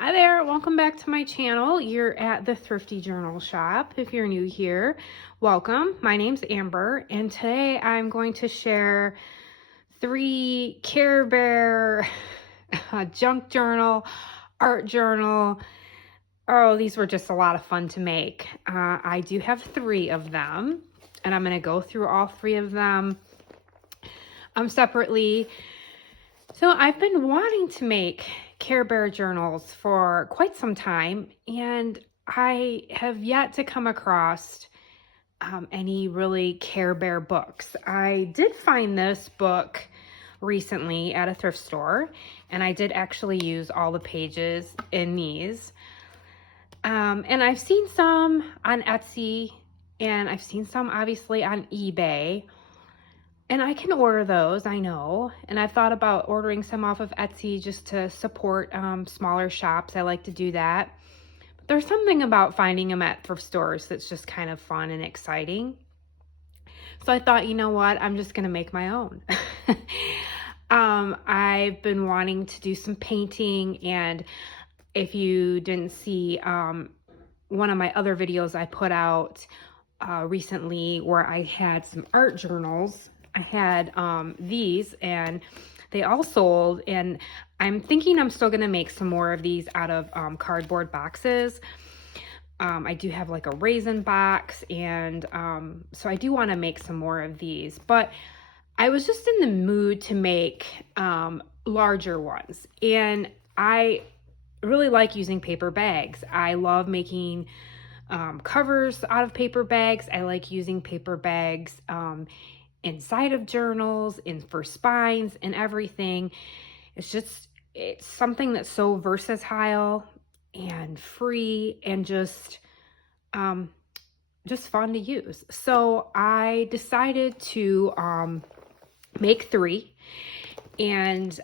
Hi there, welcome back to my channel. You're at the Thrifty Journal Shop. If you're new here, welcome. My name's Amber, and today I'm going to share 3 Care Bear junk journal, art journal. Oh, these were just a lot of fun to make. I do have 3 of them, and I'm going to go through all 3 of them separately. So I've been wanting to make Care Bear journals for quite some time, and I have yet to come across any really Care Bear books. I did find this book recently at a thrift store, and I did actually use all the pages in these. And I've seen some on Etsy, and I've seen some obviously on eBay. And I can order those, I know. And I've thought about ordering some off of Etsy just to support smaller shops. I like to do that. But there's something about finding them at thrift stores that's just kind of fun and exciting. So I thought, you know what? I'm just going to make my own. I've been wanting to do some painting. And if you didn't see one of my other videos I put out recently where I had some art journals, I had these and they all sold, and I'm thinking I'm still going to make some more of these out of cardboard boxes. I do have like a raisin box, and so I do want to make some more of these, but I was just in the mood to make larger ones, and I really like using paper bags. I love making covers out of paper bags. I like using paper bags inside of journals and for spines and everything. It's something that's so versatile and free and just fun to use. So I decided to make 3, and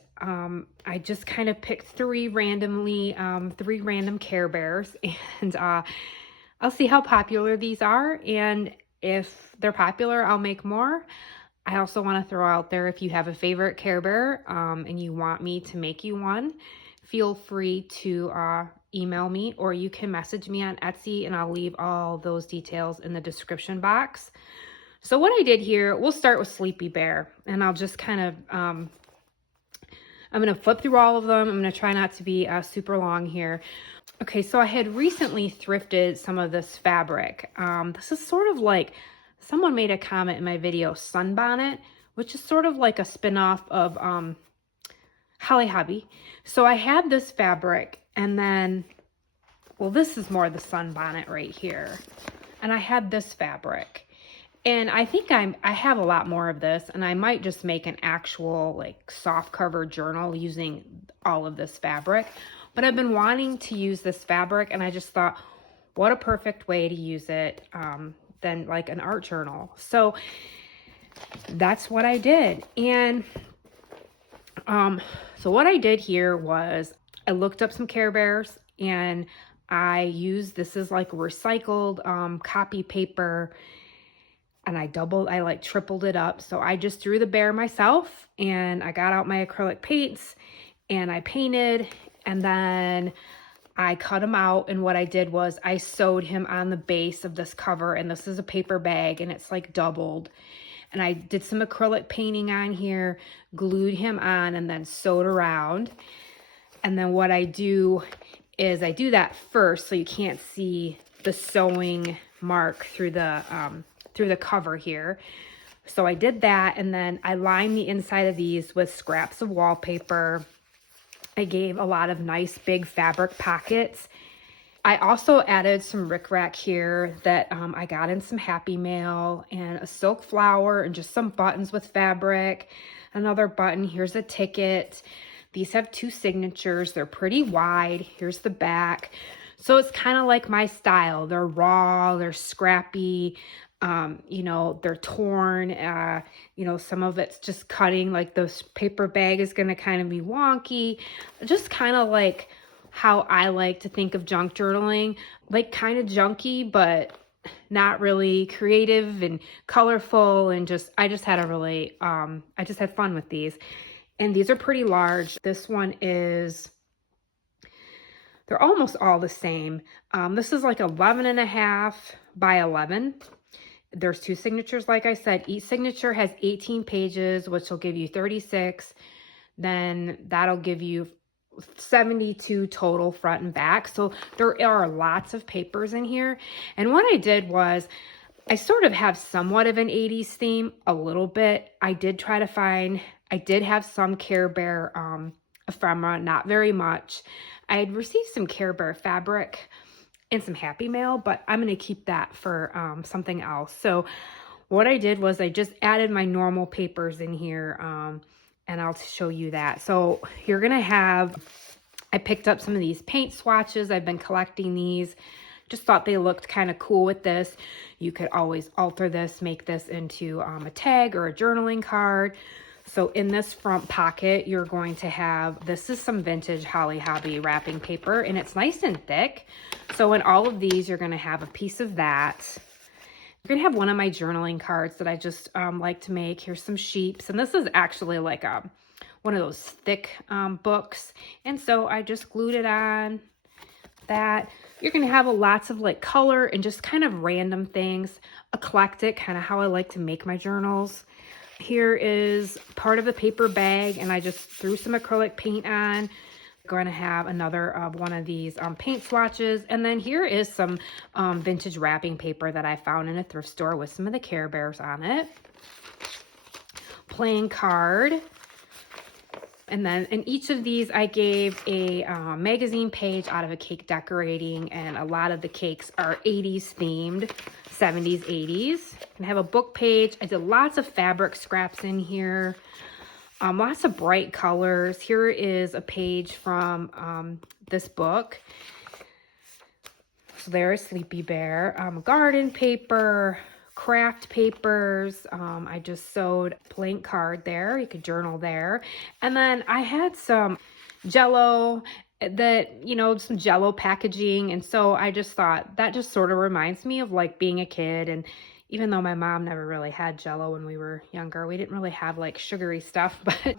I just kind of picked 3 randomly, 3 random Care Bears, and I'll see how popular these are, and if they're popular, I'll make more. I also want to throw out there, if you have a favorite Care Bear and you want me to make you one, feel free to email me, or you can message me on Etsy, and I'll leave all those details in the description box. So what I did here, we'll start with Sleepy Bear, and I'll just kind of, I'm going to flip through all of them. I'm going to try not to be super long here. Okay, so I had recently thrifted some of this fabric. This is sort of like, someone made a comment in my video, Sunbonnet, which is sort of like a spin-off of Holly Hobby. So I had this fabric, and then, well, this is more the Sunbonnet right here. And I had this fabric. And I think I have a lot more of this, and I might just make an actual like soft cover journal using all of this fabric. But I've been wanting to use this fabric, and I just thought, what a perfect way to use it than like an art journal. So that's what I did. And so what I did here was I looked up some Care Bears, and I used, this is like recycled copy paper, and I like tripled it up. So I just drew the bear myself, and I got out my acrylic paints, and I painted, and then I cut him out. And what I did was I sewed him on the base of this cover, and this is a paper bag, and it's like doubled. And I did some acrylic painting on here, glued him on, and then sewed around. And then what I do is I do that first so you can't see the sewing mark through the cover here. So I did that, and then I lined the inside of these with scraps of wallpaper. I gave a lot of nice big fabric pockets. I also added some rickrack here that I got in some Happy Mail, and a silk flower, and just some buttons with fabric. Another button, here's a ticket. These have 2 signatures. They're pretty wide. Here's the back. So it's kind of like my style. They're raw, they're scrappy. You know, they're torn, you know, some of it's just cutting, like this paper bag is going to kind of be wonky, just kind of like how I like to think of junk journaling, like kind of junky, but not really creative and colorful, and I just had fun with these. And these are pretty large. This one is They're almost all the same. This is like 11.5 by 11. There's 2 signatures, like I said. Each signature has 18 pages, which will give you 36. Then that'll give you 72 total front and back. So there are lots of papers in here. And what I did was, I sort of have somewhat of an 80s theme, a little bit. I did have some Care Bear ephemera, not very much. I had received some Care Bear fabric and some Happy Mail, but I'm going to keep that for something else. So what I did was I just added my normal papers in here, and I'll show you that. So you're going to have, I picked up some of these paint swatches. I've been collecting these. Just thought they looked kind of cool with this. You could always alter this, make this into a tag or a journaling card. So in this front pocket, you're going to have, this is some vintage Holly Hobby wrapping paper, and it's nice and thick. So in all of these, you're going to have a piece of that. You're going to have one of my journaling cards that I just like to make. Here's some sheeps, and this is actually like one of those thick books. And so I just glued it on that. You're going to have lots of like color and just kind of random things, eclectic, kind of how I like to make my journals. Here is part of the paper bag, and I just threw some acrylic paint on. Going to have another one of these paint swatches, and then here is some vintage wrapping paper that I found in a thrift store with some of the Care Bears on it. Playing card. And then in each of these, I gave a magazine page out of a cake decorating, and a lot of the cakes are 80s themed, 70s, 80s. And I have a book page. I did lots of fabric scraps in here, lots of bright colors. Here is a page from this book. So there's Sleepy Bear, garden paper, craft papers. I just sewed a blank card there. You could journal there. And then I had some Jell-O that, some Jell-O packaging. And so I just thought that just sort of reminds me of like being a kid. And even though my mom never really had Jell-O when we were younger, we didn't really have like sugary stuff, but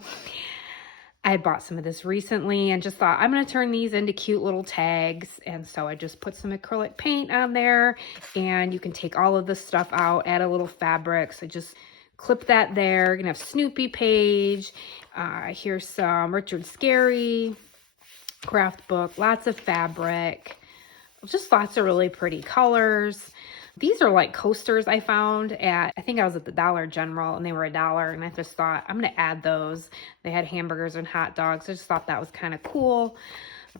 I had bought some of this recently and just thought I'm going to turn these into cute little tags. And so I just put some acrylic paint on there, and you can take all of this stuff out, add a little fabric. So just clip that there. You're going to have Snoopy page. Here's some Richard Scarry craft book, lots of fabric, just lots of really pretty colors. These are like coasters I found I think I was at the Dollar General, and they were $1, and I just thought I'm going to add those. They had hamburgers and hot dogs. I just thought that was kind of cool.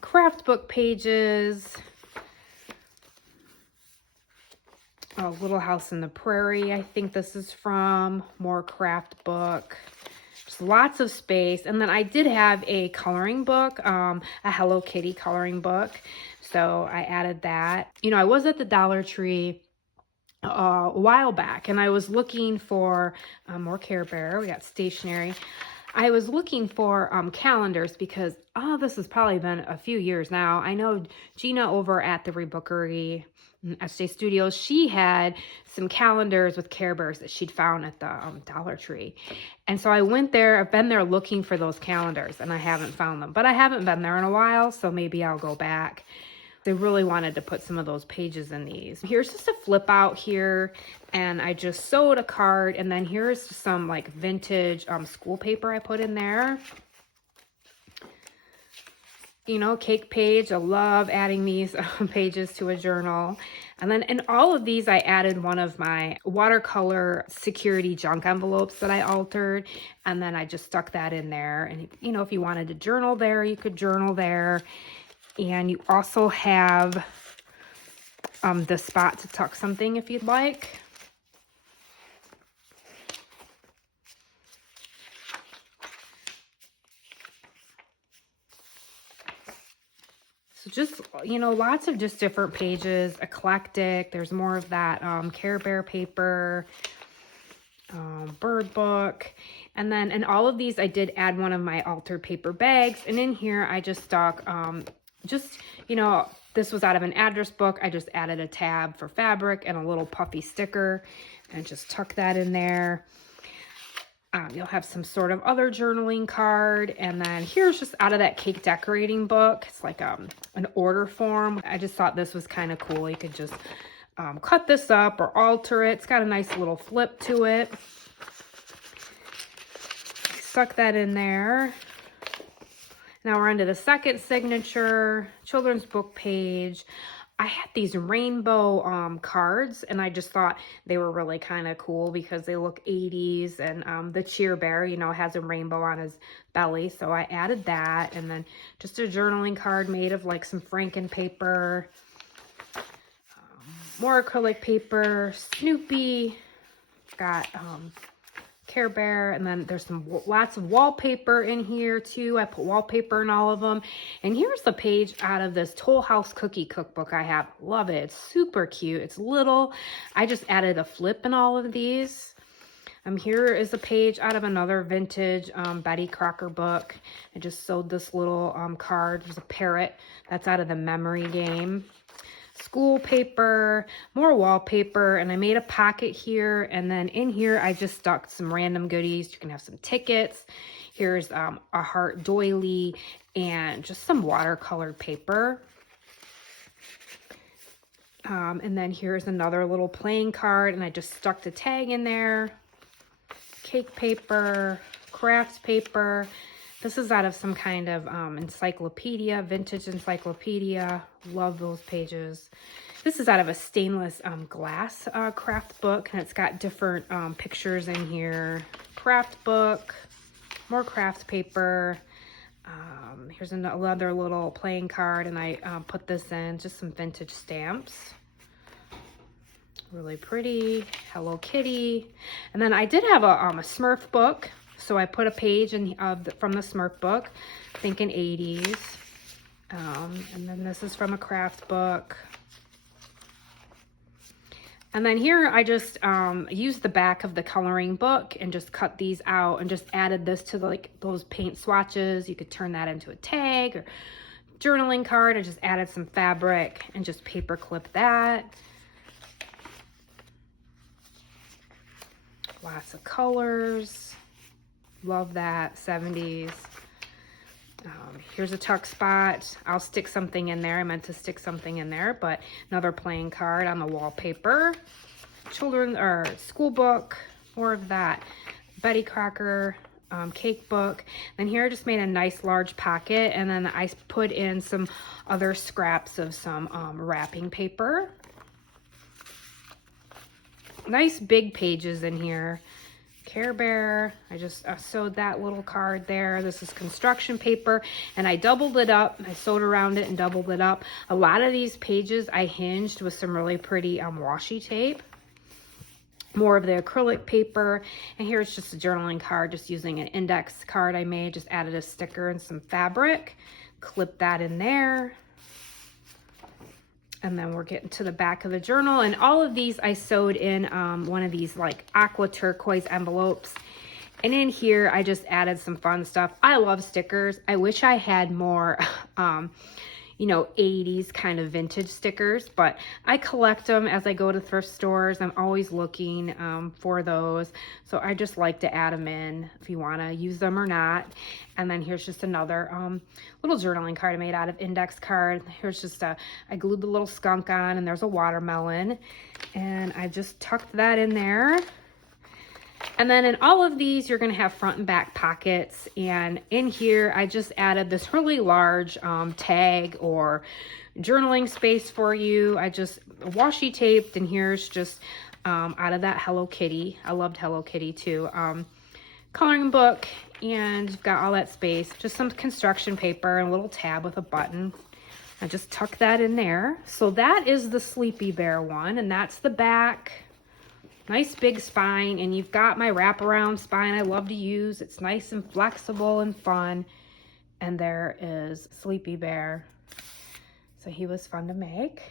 Craft book pages. Oh, Little House in the Prairie, I think this is from. More craft book. Just lots of space. And then I did have a coloring book, a Hello Kitty coloring book. So I added that. I was at the Dollar Tree a while back, and I was looking for more Care Bear. We got stationery. I was looking for calendars because this has probably been a few years now. I know Gina over at the Rebookery SJ Studios, she had some calendars with Care Bears that she'd found at the Dollar Tree. And so I went there. I've been there looking for those calendars, and I haven't found them, but I haven't been there in a while, so maybe I'll go back. They really wanted to put some of those pages in these. Here's just a flip out here, and I just sewed a card, and then here's some like vintage school paper I put in there. Cake page. I love adding these pages to a journal. And then in all of these, I added one of my watercolor security junk envelopes that I altered, and then I just stuck that in there. And if you wanted to journal there, you could journal there. And you also have the spot to tuck something if you'd like. So just, lots of just different pages, eclectic. There's more of that Care Bear paper, bird book. And then in all of these, I did add one of my altered paper bags. And in here, I just stuck this was out of an address book. I just added a tab for fabric and a little puffy sticker and just tuck that in there. You'll have some sort of other journaling card. And then here's just out of that cake decorating book. It's like an order form. I just thought this was kind of cool. You could just cut this up or alter it. It's got a nice little flip to it. Stuck that in there. Now we're on to the second signature, children's book page. I had these rainbow cards, and I just thought they were really kind of cool because they look 80s, and the cheer bear, you know, has a rainbow on his belly, so I added that. And then just a journaling card made of like some Franken paper, more acrylic paper, Snoopy, got Care Bear, and then there's lots of wallpaper in here too. I put wallpaper in all of them. And here's the page out of this Toll House cookie cookbook I have. Love it. It's super cute. It's little. I just added a flip in all of these. Here is a page out of another vintage Betty Crocker book. I just sewed this little card. There's a parrot. That's out of the memory game. School paper, more wallpaper, and I made a pocket here, and then in here I just stuck some random goodies. You can have some tickets. Here's a heart doily and just some watercolored paper. And then here's another little playing card, and I just stuck the tag in there. Cake paper, craft paper. This is out of some kind of encyclopedia, vintage encyclopedia. Love those pages. This is out of a stainless glass craft book, and it's got different pictures in here. Craft book, more craft paper. Here's another little playing card, and I put this in, just some vintage stamps. Really pretty. Hello Kitty. And then I did have a Smurf book. So I put a page in from the Smurf book, thinking 80s. And then this is from a craft book. And then here I just used the back of the coloring book and just cut these out and just added this to like those paint swatches. You could turn that into a tag or journaling card. I just added some fabric and just paper clip that. Lots of colors. Love that, 70s. Here's a tuck spot. I'll stick something in there. I meant to stick something in there, but another playing card on the wallpaper. Children or school book, more of that. Betty Crocker cake book. And here I just made a nice large pocket, and then I put in some other scraps of some wrapping paper. Nice big pages in here. Care Bear. I just sewed that little card there. This is construction paper, and I doubled it up. I sewed around it and doubled it up. A lot of these pages I hinged with some really pretty washi tape. More of the acrylic paper, and here's just a journaling card, just using an index card I made. Just added a sticker and some fabric. Clip that in there. And then we're getting to the back of the journal, and all of these I sewed in one of these like aqua turquoise envelopes. And in here I just added some fun stuff. I love stickers. I wish I had more you know, 80s kind of vintage stickers, but I collect them as I go to thrift stores. I'm always looking for those, so I just like to add them in if you want to use them or not. And then here's just another little journaling card I made out of index card. Here's just I glued the little skunk on, and there's a watermelon, and I just tucked that in there. And then in all of these, you're going to have front and back pockets. And in here, I just added this really large tag or journaling space for you. I just washi taped, and here's just out of that Hello Kitty. I loved Hello Kitty too. Coloring book, and you've got all that space. Just some construction paper and a little tab with a button. I just tucked that in there. So that is the Sleepy Bear one, and that's the back. Nice big spine, and you've got my wraparound spine I love to use. It's nice and flexible and fun. And there is Sleepy Bear. So he was fun to make.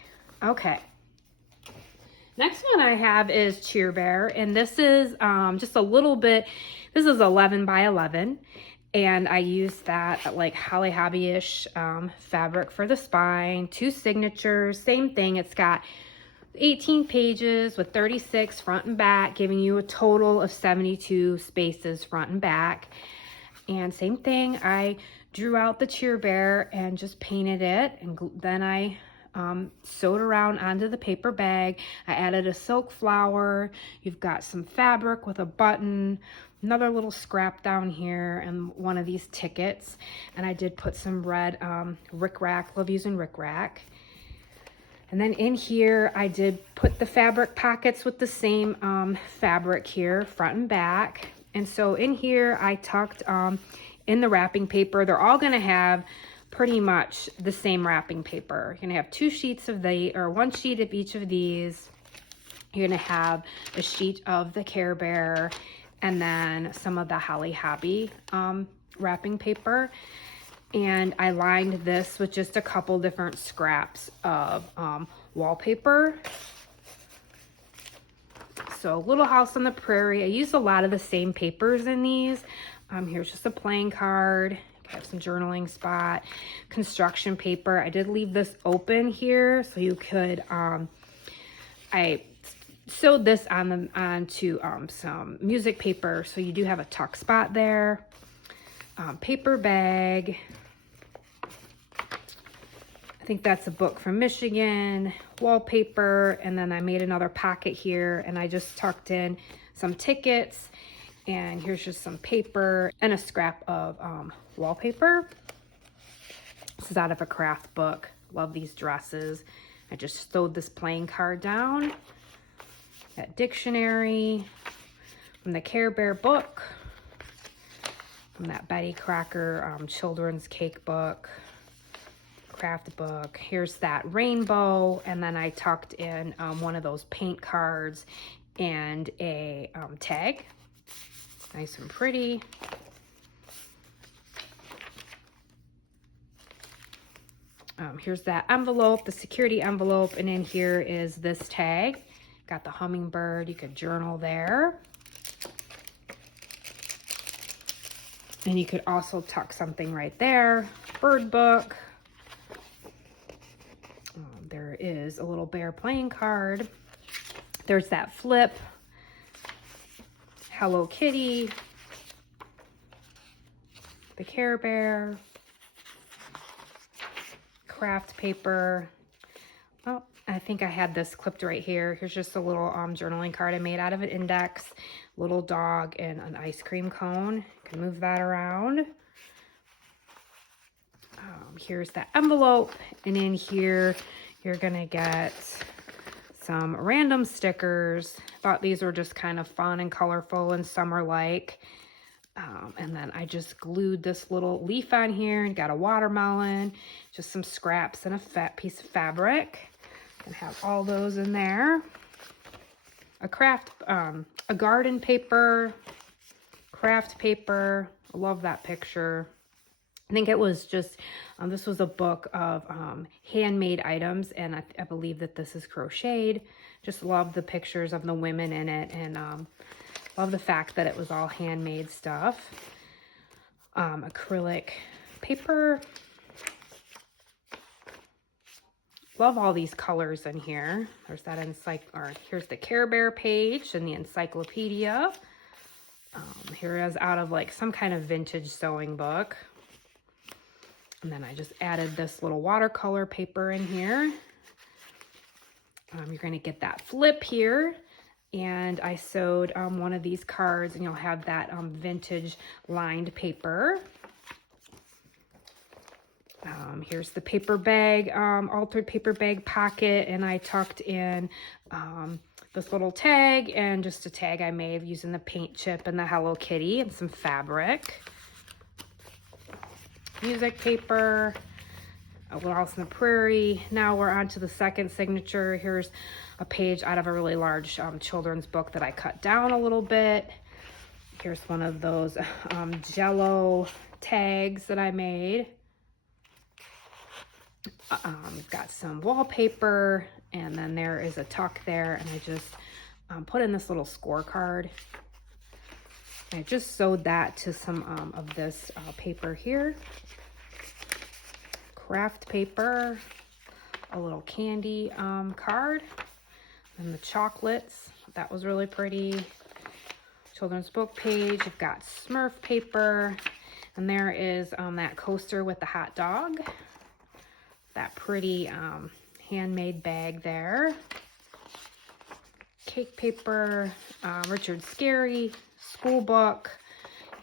Okay. Next one I have is Cheer Bear, and this is just a little bit, this is 11 by 11. And I used that like Holly Hobby-ish fabric for the spine, 2 signatures, same thing. It's got 18 pages with 36 front and back, giving you a total of 72 spaces front and back. And same thing, I drew out the cheer bear and just painted it, and then I sewed around onto the paper bag. I added a silk flower. You've got some fabric with a button, another little scrap down here, and one of these tickets. And I did put some red rickrack, love using rickrack. And then in here, I did put the fabric pockets with the same fabric here, front and back. And so in here, I tucked in the wrapping paper. They're all gonna have pretty much the same wrapping paper. You're gonna have 2 sheets of or 1 sheet of each of these. You're gonna have a sheet of the Care Bear and then some of the Holly Hobby wrapping paper. And I lined this with just a couple different scraps of wallpaper. So Little House on the Prairie. I used a lot of the same papers in these. Here's just a playing card. I have some journaling spot, construction paper. I did leave this open here so you could, I sewed this onto some music paper, so you do have a tuck spot there. Paper bag. I think that's a book from Michigan. Wallpaper, and then I made another pocket here, and I just tucked in some tickets, and here's just some paper and a scrap of wallpaper. This is out of a craft book. Love these dresses. I just sewed this playing card down. That dictionary from the Care Bear book, from that Betty Crocker children's cake book, craft book. Here's that rainbow, and then I tucked in one of those paint cards and a tag. Nice and pretty. Here's that envelope, the security envelope, and in here is this tag. Got the hummingbird. You could journal there. And you could also tuck something right there. Bird book. There is a little bear playing card. There's that flip. Hello Kitty. The Care Bear. Craft paper. Oh, I think I had this clipped right here. Here's just a little journaling card I made out of an index. Little dog and an ice cream cone. You can move that around. Here's that envelope, and in here you're gonna get some random stickers. Thought these were just kind of fun and colorful and summer-like. And then I just glued this little leaf on here and got a watermelon, just some scraps and a fat piece of fabric, and have all those in there. A garden paper, craft paper. I love that picture. I think it was just, this was a book of handmade items, and I believe that this is crocheted. Just love the pictures of the women in it, and love the fact that it was all handmade stuff. Acrylic paper. Love all these colors in here. There's that here's the Care Bear page and the encyclopedia. Here is out of like some kind of vintage sewing book. And then I just added this little watercolor paper in here. You're going to get that flip here. And I sewed one of these cards, and you'll have that vintage lined paper. Here's the paper bag, altered paper bag pocket, and I tucked in this little tag and just a tag I made using the paint chip and the Hello Kitty and some fabric. Music paper, a Little House on the Prairie. Now we're on to the second signature. Here's a page out of a really large children's book that I cut down a little bit. Here's one of those Jello tags that I made. Got some wallpaper, and then there is a tuck there, and I just put in this little scorecard. I just sewed that to some of this paper here. Craft paper, a little candy card. And the chocolates, that was really pretty. Children's book page, you've got Smurf paper. And there is that coaster with the hot dog. That pretty handmade bag there. Cake paper, Richard Scarry, school book.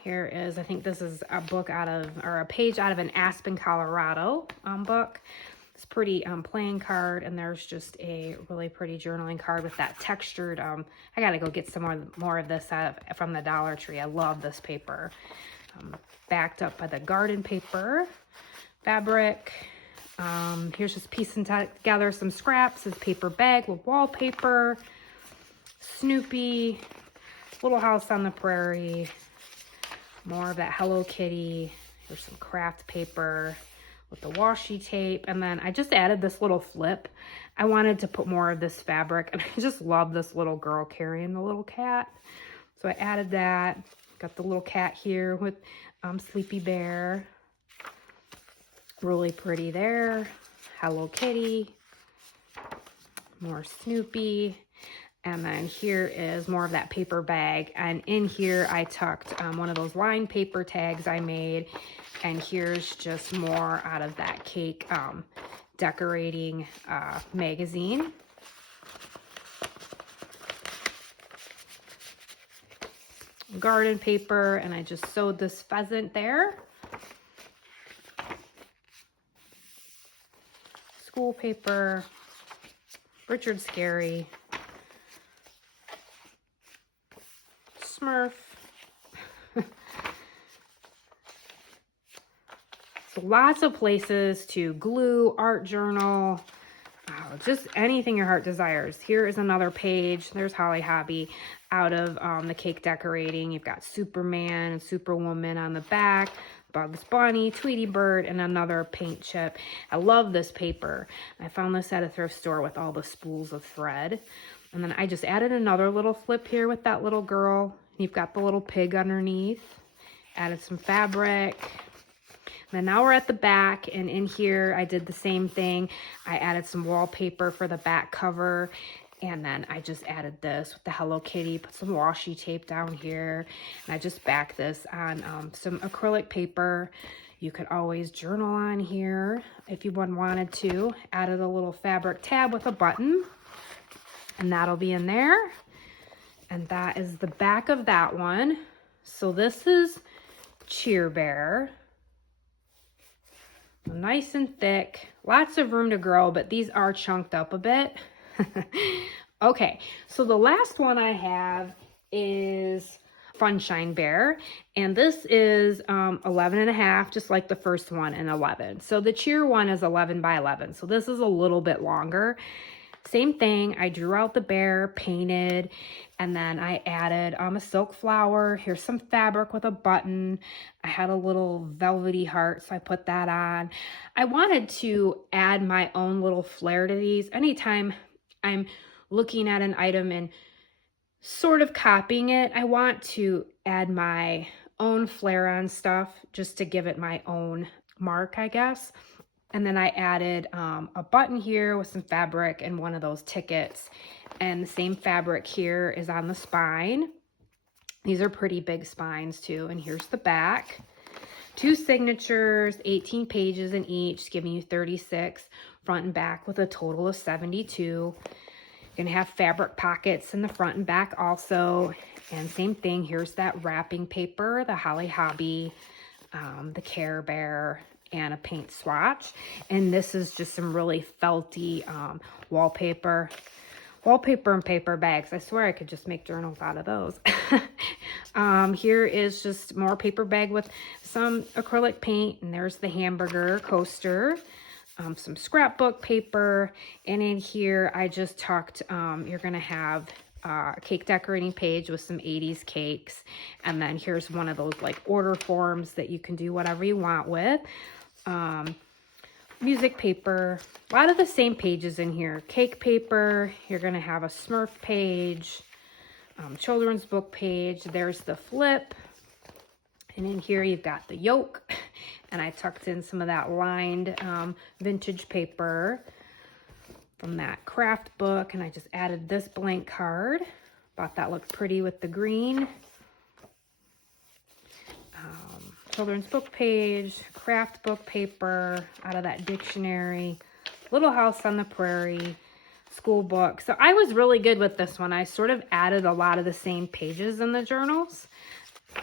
Here is, I think this is a book out of, or a page out of an Aspen, Colorado book. It's pretty playing card, and there's just a really pretty journaling card with that textured, I gotta go get some more of this from the Dollar Tree. I love this paper. Backed up by the garden paper, fabric. Here's just piecing together some scraps. This paper bag with wallpaper. Snoopy, Little House on the Prairie. More of that Hello Kitty. Here's some craft paper with the washi tape. And then I just added this little flip. I wanted to put more of this fabric, and I just love this little girl carrying the little cat. So I added that. Got the little cat here with Sleepy Bear. Really pretty there. Hello Kitty. More Snoopy. And then here is more of that paper bag. And in here I tucked one of those lined paper tags I made. And here's just more out of that cake decorating magazine. Garden paper, and I just sewed this pheasant there. School paper, Richard Scarry, Smurf. So lots of places to glue, art journal, just anything your heart desires. Here is another page. There's Holly Hobby out of the cake decorating. You've got Superman and Superwoman on the back, Bugs Bunny, Tweety Bird, and another paint chip. I love this paper. I found this at a thrift store with all the spools of thread. And then I just added another little flip here with that little girl. You've got the little pig underneath. Added some fabric. And now we're at the back, and in here I did the same thing. I added some wallpaper for the back cover, and then I just added this with the Hello Kitty, put some washi tape down here, and I just backed this on some acrylic paper. You could always journal on here if you wanted to. Added a little fabric tab with a button, and that'll be in there. And that is the back of that one. So this is Cheer Bear. Nice and thick, lots of room to grow, but these are chunked up a bit. Okay, so the last one I have is Funshine Bear, and this is 11 and a half, just like the first one, and 11. So the cheer one is 11 by 11, so this is a little bit longer. Same thing, I drew out the bear, painted, and then I added a silk flower. Here's some fabric with a button. I had a little velvety heart, so I put that on. I wanted to add my own little flair to these. Anytime I'm looking at an item and sort of copying it, I want to add my own flair on stuff just to give it my own mark, I guess. And then I added a button here with some fabric and one of those tickets. And the same fabric here is on the spine. These are pretty big spines too. And here's the back. 2 signatures, 18 pages in each, giving you 36 front and back with a total of 72. You're gonna have fabric pockets in the front and back also. And same thing, here's that wrapping paper, the Holly Hobby, the Care Bear, and a paint swatch. And this is just some really felty wallpaper and paper bags. I swear I could just make journals out of those. Here is just more paper bag with some acrylic paint, and there's the hamburger coaster, some scrapbook paper, and in here I just tucked, you're gonna have a cake decorating page with some 80s cakes, and then here's one of those like order forms that you can do whatever you want with. Music paper, a lot of the same pages in here. Cake paper, you're going to have a Smurf page, children's book page. There's the flip. And in here you've got the yoke. And I tucked in some of that lined vintage paper. from that craft book, and I just added this blank card. Thought that looked pretty with the green. Children's book page, craft book paper out of that dictionary, Little House on the Prairie, school book. So I was really good with this one. I sort of added a lot of the same pages in the journals.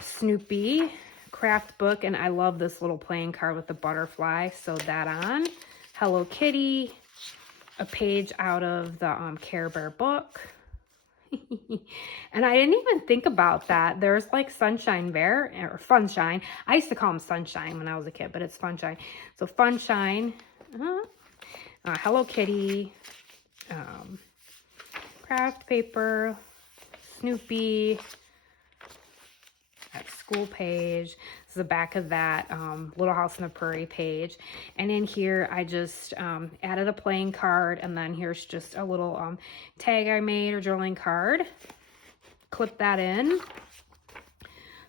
Snoopy, craft book, and I love this little playing card with the butterfly. Sewed that on. Hello Kitty, a page out of the Care Bear book. And I didn't even think about that. There's like Sunshine Bear, or Funshine. I used to call him Sunshine when I was a kid, but it's Funshine. So Funshine, Hello Kitty, craft paper, Snoopy, that school page. This is the back of that Little House on the Prairie page. And in here, I just added a playing card, and then here's just a little tag I made, or journaling card. Clip that in.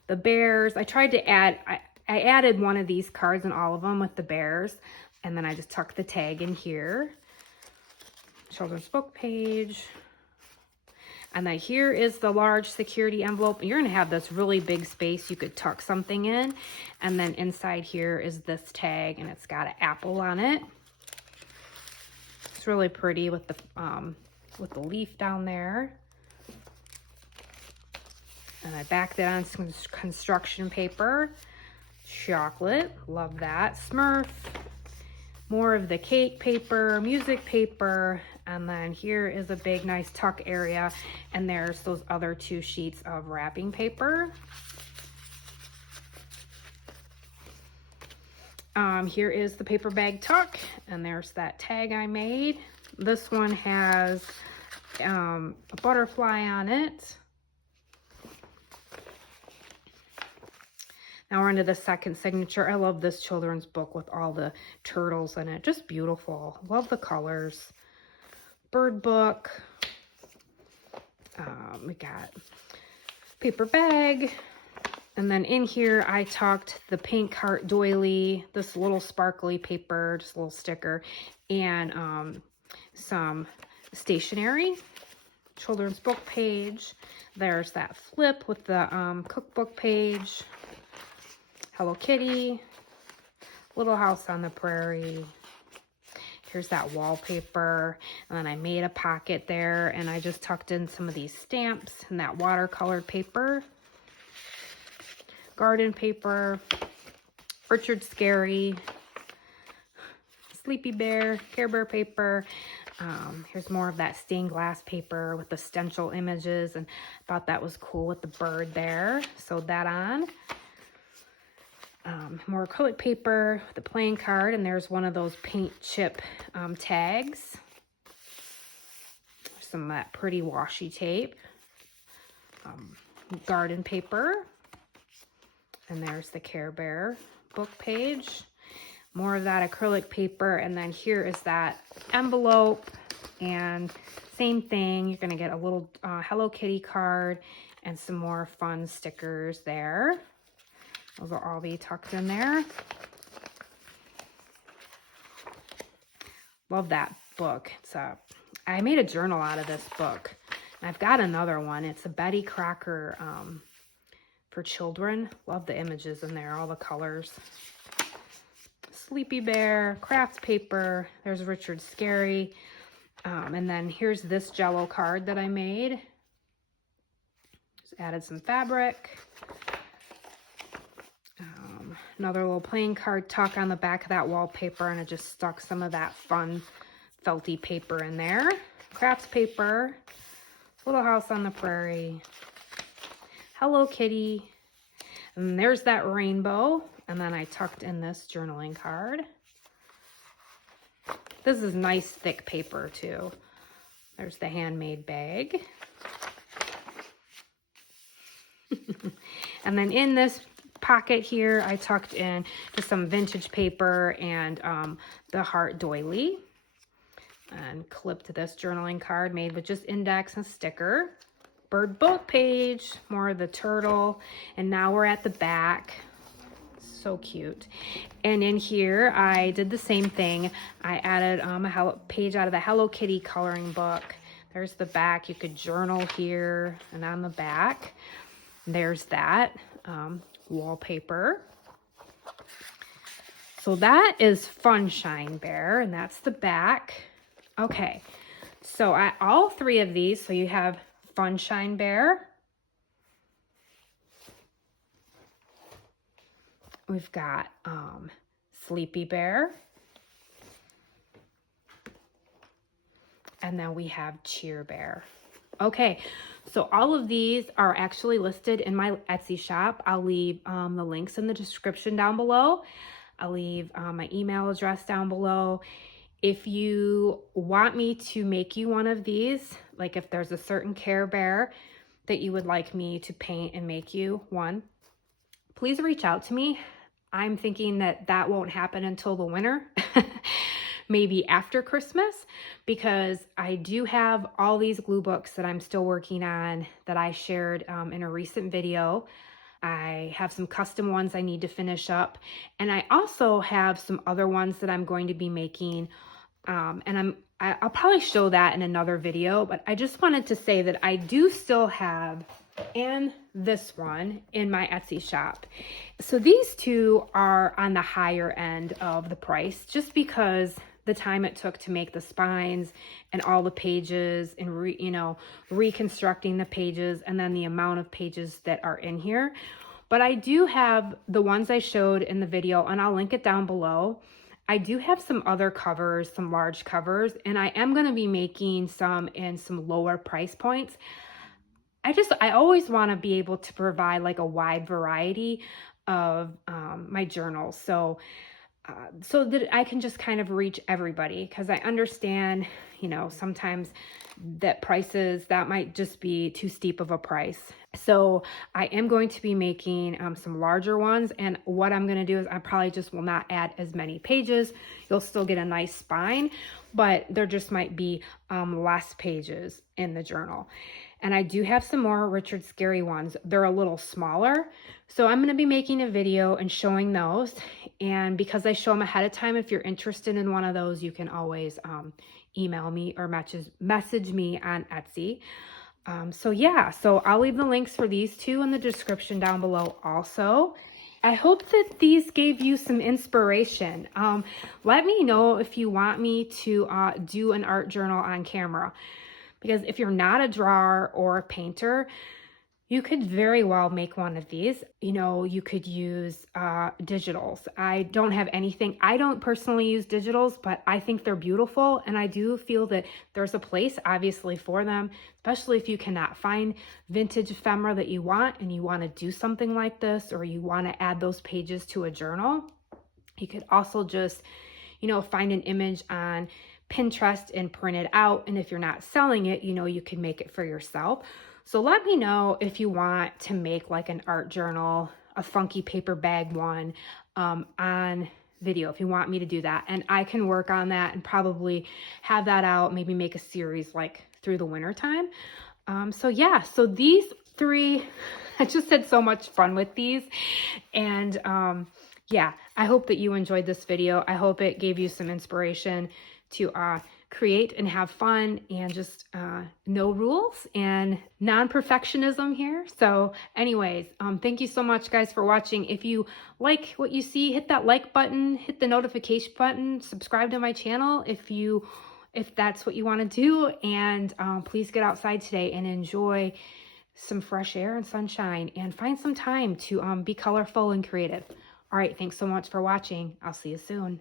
The bears, I tried to add, I added one of these cards in all of them with the bears, and then I just tucked the tag in here. Children's book page. And then here is the large security envelope. You're going to have this really big space you could tuck something in. And then inside here is this tag, and it's got an apple on it. It's really pretty with the leaf down there. And I backed it on some construction paper. Chocolate, love that. Smurf, more of the cake paper, music paper. And then here is a big, nice tuck area. And there's those other 2 sheets of wrapping paper. Here is the paper bag tuck. And there's that tag I made. This one has a butterfly on it. Now we're into the second signature. I love this children's book with all the turtles in it. Just beautiful. Love the colors. Bird book. We got paper bag. And then in here, I tucked the pink heart doily, this little sparkly paper, just a little sticker, and some stationery. Children's book page. There's that flip with the cookbook page. Hello Kitty. Little House on the Prairie. Here's that wallpaper, and then I made a pocket there, and I just tucked in some of these stamps and that watercolored paper. Garden paper, Richard Scary, Sleepy Bear, Care Bear paper. Here's more of that stained glass paper with the stencil images, and I thought that was cool with the bird there. Sewed that on. More acrylic paper, the playing card, and there's one of those paint chip tags. Some of that pretty washi tape. Garden paper. And there's the Care Bear book page. More of that acrylic paper, and then here is that envelope, and same thing. You're going to get a little Hello Kitty card and some more fun stickers there. Those will all be tucked in there. Love that book. I made a journal out of this book. And I've got another one. It's a Betty Crocker for children. Love the images in there, all the colors. Sleepy Bear, craft paper. There's Richard Scary. And then here's this Jello card that I made. Just added some fabric. Another little playing card tuck on the back of that wallpaper, and I just stuck some of that fun felty paper in there. Crafts paper, Little House on the Prairie, Hello Kitty, and there's that rainbow, and then I tucked in this journaling card. This is nice thick paper too. There's the handmade bag. And then in this pocket here, I tucked in just some vintage paper and the heart doily, and clipped this journaling card made with just index and sticker. Bird book page, more of the turtle, and now we're at the back. So cute. And in here, I did the same thing. I added a page out of the Hello Kitty coloring book. There's the back. You could journal here, and on the back, there's that wallpaper. So that is Funshine Bear, and that's the back. Okay, so all three of these, so you have Funshine Bear. We've got Sleepy Bear. And then we have Cheer Bear. Okay, so all of these are actually listed in my Etsy shop. I'll leave the links in the description down below. I'll leave my email address down below. If you want me to make you one of these, like if there's a certain Care Bear that you would like me to paint and make you one, please reach out to me. I'm thinking that won't happen until the winter, maybe after Christmas, because I do have all these glue books that I'm still working on that I shared in a recent video. I have some custom ones I need to finish up, and I also have some other ones that I'm going to be making, and I'll probably show that in another video, but I just wanted to say that I do still have and this one in my Etsy shop. So these two are on the higher end of the price, just because the time it took to make the spines and all the pages and reconstructing the pages, and then the amount of pages that are in here. But I do have the ones I showed in the video, and I'll link it down below. I do have some other covers, some large covers, and I am going to be making some in some lower price points. I always want to be able to provide like a wide variety of my journals, so that I can just kind of reach everybody, because I understand, sometimes that prices, that might just be too steep of a price. So I am going to be making some larger ones, and what I'm going to do is I probably just will not add as many pages. You'll still get a nice spine, but there just might be less pages in the journal. And I do have some more Richard Scarry ones. They're a little smaller. So I'm going to be making a video and showing those. And because I show them ahead of time, if you're interested in one of those, you can always email me or message me on Etsy. So I'll leave the links for these two in the description down below also. I hope that these gave you some inspiration. Let me know if you want me to do an art journal on camera. Because if you're not a drawer or a painter, you could very well make one of these. You could use digitals. I don't have anything. I don't personally use digitals, but I think they're beautiful. And I do feel that there's a place, obviously, for them, especially if you cannot find vintage ephemera that you want and you want to do something like this, or you want to add those pages to a journal. You could also just, find an image on Pinterest and print it out. And if you're not selling it, you can make it for yourself. So let me know if you want to make like an art journal, a funky paper bag one on video, if you want me to do that. And I can work on that and probably have that out, maybe make a series like through the winter time. So these three, I just had so much fun with these. And I hope that you enjoyed this video. I hope it gave you some inspiration to create and have fun, and just no rules and non-perfectionism here. So anyways, thank you so much, guys, for watching. If you like what you see, hit that like button, hit the notification button, subscribe to my channel if that's what you want to do, and please get outside today and enjoy some fresh air and sunshine, and find some time to be colorful and creative. All right, thanks so much for watching. I'll see you soon.